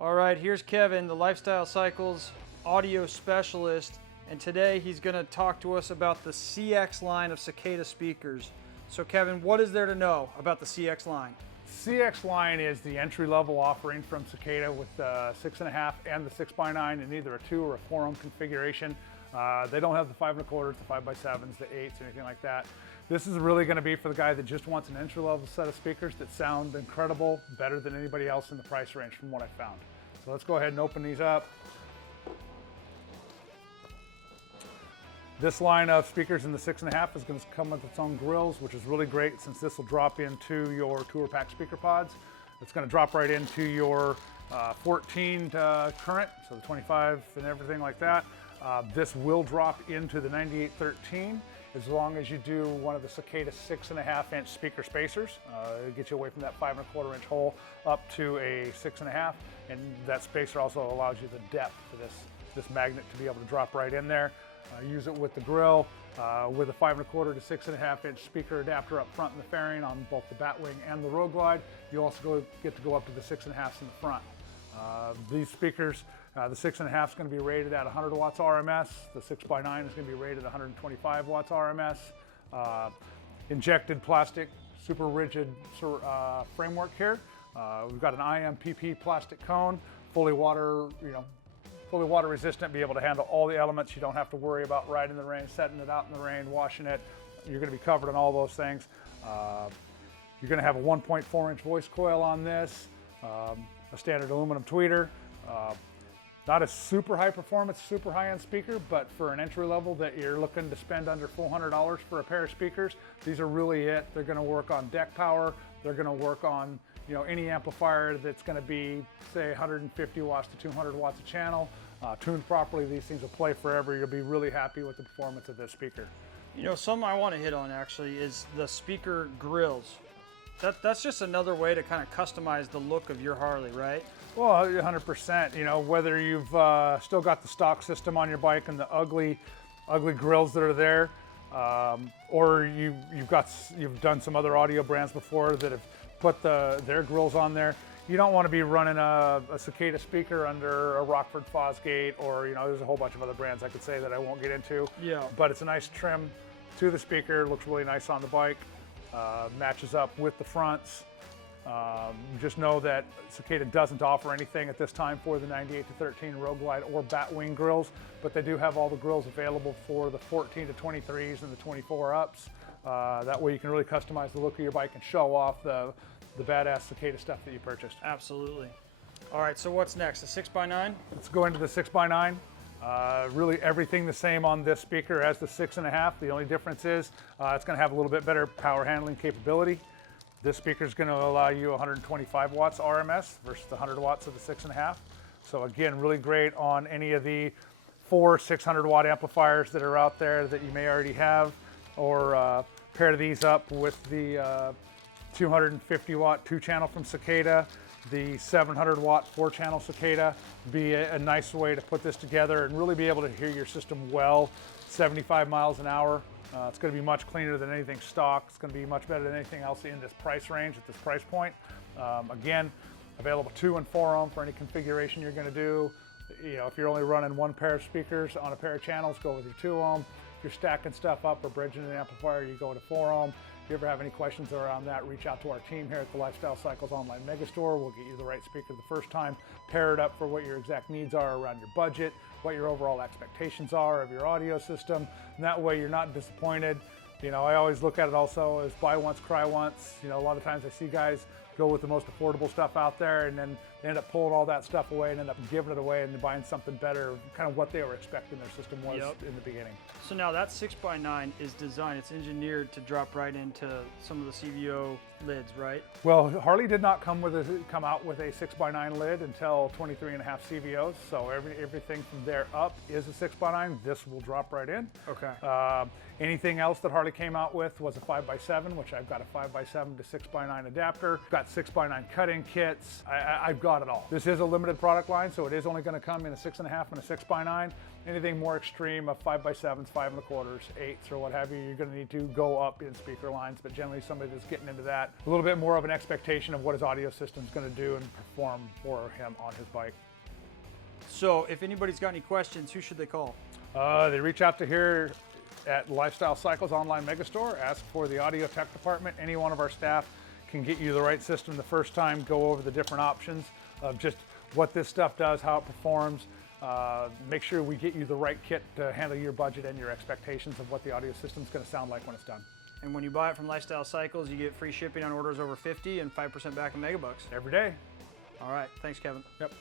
All right, here's Kevin, the Lifestyle Cycles audio specialist, and today he's going to talk to us about the CX line of Cicada speakers. So Kevin, what is there to know about the CX line? CX line is the entry-level offering from Cicada with the 6.5 and the 6x9 in either a 2 or a 4 ohm configuration. They don't have the 5 1/4s, the 5x7s, the 8s, anything like that. This is really going to be for the guy that just wants an entry-level set of speakers that sound incredible, better than anybody else in the price range from what I found. So let's go ahead and open these up. This line of speakers in the 6.5 is going to come with its own grills, which is really great since this will drop into your tour pack speaker pods. It's going to drop right into your 14 current, so the 25 and everything like that. This will drop into the 9813 as long as you do one of the Cicada 6.5 inch speaker spacers. It'll get you away from that 5 1/4 inch hole up to a 6.5, and that spacer also allows you the depth for this magnet to be able to drop right in there. Use it with the grill, with a 5 1/4 to 6.5 inch speaker adapter up front in the fairing on both the Batwing and the Road Glide. You also get to go up to the 6.5s in the front. These speakers, the 6.5 is going to be rated at 100 watts RMS. The 6x9 is going to be rated at 125 watts RMS. Injected plastic, super rigid framework here. We've got an IMPP plastic cone, fully water resistant, be able to handle all the elements. You don't have to worry about riding in the rain, setting it out in the rain, washing it. You're going to be covered on all those things. You're going to have a 1.4 inch voice coil on this, a standard aluminum tweeter. Not a super high performance, super high end speaker, but for an entry level that you're looking to spend under $400 for a pair of speakers, these are really it. They're going to work on deck power. They're going to work on any amplifier that's going to be, say, 150 watts to 200 watts a channel. Tuned properly, these things will play forever. You'll be really happy with the performance of this speaker. Something I want to hit on actually is the speaker grills. That's just another way to kind of customize the look of your Harley, right? Well, 100%. Whether you've still got the stock system on your bike and the ugly grills that are there, or you've done some other audio brands before that have put their grills on there. You don't want to be running a Cicada speaker under a Rockford Fosgate, or there's a whole bunch of other brands I could say that I won't get into. Yeah. But it's a nice trim to the speaker. Looks really nice on the bike. Matches up with the fronts. Just know that Cicada doesn't offer anything at this time for the 98-13 Road Glide or Batwing grills, but they do have all the grills available for the 14 to 23s and the 24 ups. That way you can really customize the look of your bike and show off the badass Cicada stuff that you purchased. Absolutely. All right, so what's next? The 6x9? Let's go into the 6x9. Really everything the same on this speaker as the 6.5. The only difference is it's going to have a little bit better power handling capability. This speaker is going to allow you 125 watts RMS versus the 100 watts of the 6.5. So again, really great on any of the 4 600 watt amplifiers that are out there that you may already have, or pair these up with the 250 watt 2-channel from Cicada, the 700 watt 4-channel Cicada. Be a nice way to put this together and really be able to hear your system well, 75 miles an hour. It's going to be much cleaner than anything stock. It's going to be much better than anything else in this price range at this price point. Again, available 2 and 4 ohm for any configuration you're going to do. If you're only running one pair of speakers on a pair of channels, go with your 2 ohm. If you're stacking stuff up or bridging an amplifier, you go to 4 ohm. If you ever have any questions around that, reach out to our team here at the Lifestyle Cycles Online Megastore. We'll get you the right speaker the first time, pair it up for what your exact needs are around your budget, what your overall expectations are of your audio system, and that way you're not disappointed. I always look at it also as buy once, cry once. A lot of times I see guys go with the most affordable stuff out there, and then they end up pulling all that stuff away and end up giving it away and then buying something better, kind of what they were expecting their system was in the beginning. So now that 6x9 is designed, it's engineered to drop right into some of the CVO lids, right? Well, Harley did not come out with a 6x9 lid until 23.5 CVOs, so everything from there up is a 6x9. This will drop right in. Okay. Anything else that Harley came out with was a 5x7, which I've got a 5x7 to 6x9 adapter. Got 6x9 cut-in kits. I've got it all. This is a limited product line, so it is only going to come in a 6.5 and a 6x9. Anything more extreme, a 5x7s, 5 1/4s, 8s, or what have you, you're going to need to go up in speaker lines. But generally, somebody that's getting into that, a little bit more of an expectation of what his audio system's going to do and perform for him on his bike. So if anybody's got any questions, who should they call? They reach out to here at Lifestyle Cycles Online Megastore, ask for the audio tech department. Any one of our staff can get you the right system the first time, go over the different options of just what this stuff does, how it performs. Make sure we get you the right kit to handle your budget and your expectations of what the audio system is going to sound like when it's done. And when you buy it from Lifestyle Cycles, you get free shipping on orders over 50 and 5% back in Megabucks. Every day. All right. Thanks, Kevin. Yep.